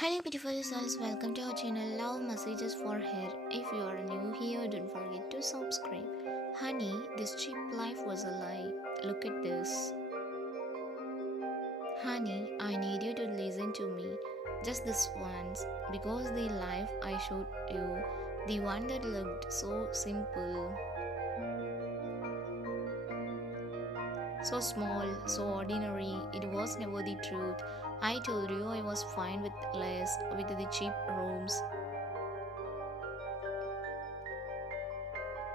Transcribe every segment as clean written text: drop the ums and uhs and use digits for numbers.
Hello beautiful souls, welcome to our channel Love Messages for Hair. If you are new here, don't forget to subscribe. Honey, this cheap life was a lie. Look at this. Honey, I need you to listen to me. Just this once. Because the life I showed you, the one that looked so simple, so small, so ordinary, it was never the truth. I told you I was fine with less, with the cheap rooms,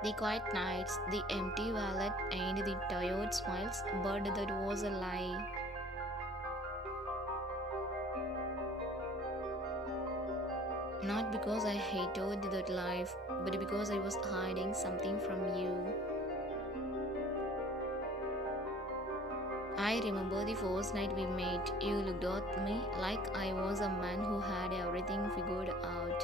the quiet nights, the empty wallet, and the tired smiles, but that was a lie. Not because I hated that life, but because I was hiding something from you. I remember the first night we met. You looked at me like I was a man who had everything figured out.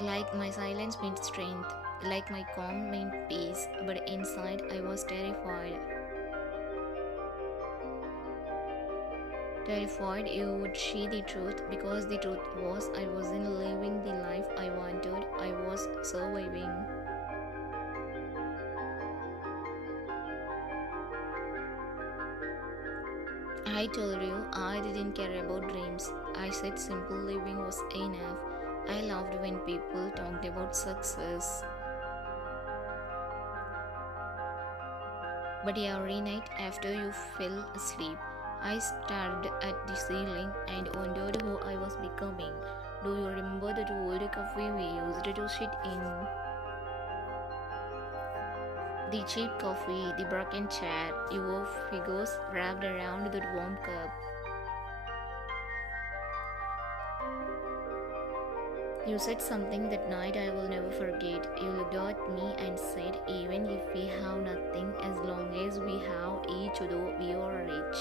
Like my silence meant strength, like my calm meant peace, but inside I was terrified. Terrified you would see the truth because the truth was I wasn't living the life I wanted, I was surviving. I told you I didn't care about dreams. I said simple living was enough. I loved when people talked about success. But every night after you fell asleep, I stared at the ceiling and wondered who I was becoming. Do you remember that old cafe we used to sit in? The cheap coffee, the broken chair, your figures wrapped around that warm cup. You said something that night I will never forget. You looked at me and said, even if we have nothing, as long as we have each other, we are rich.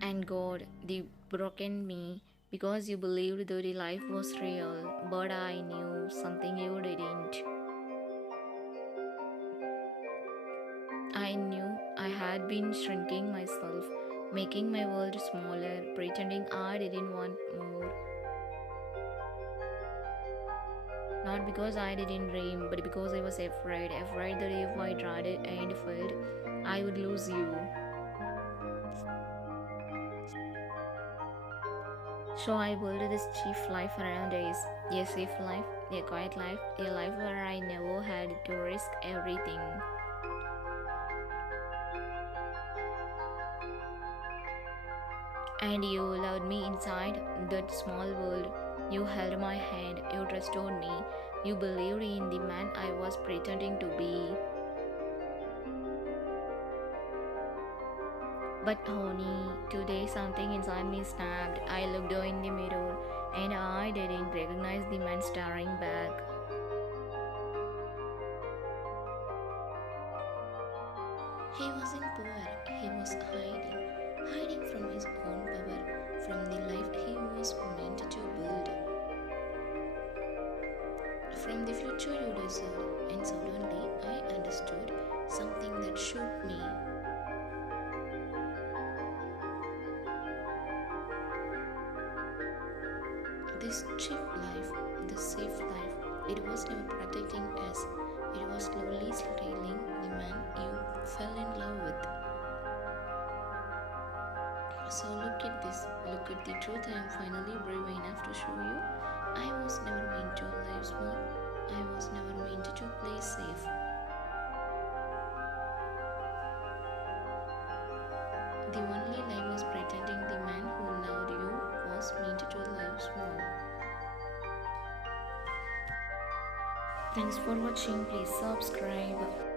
And God, the broken me, because you believed that the life was real, but I knew something you didn't. I knew I had been shrinking myself, making my world smaller, pretending I didn't want more. Not because I didn't dream, but because I was afraid, afraid that if I tried it and failed, I would lose you. So I built this cheap life around us. A safe life, a quiet life, a life where I never had to risk everything. And you loved me inside that small world. You held my hand, you trusted me, you believed in the man I was pretending to be. But honey, today something inside me snapped. I looked in the mirror and I didn't recognize the man staring back. He wasn't poor, he was hiding from his own power, from the life he was meant to build, from the future you deserve. And suddenly I understood something that shook me. This cheap life, this safe life, it was never protecting us. It was slowly stealing the man you fell in love with. So look at this, look at the truth I am finally brave enough to show you. I was never meant to live small. I was never meant to play safe. The only lie was pretending the man who loved you was meant to live small. Thanks for watching. Please subscribe.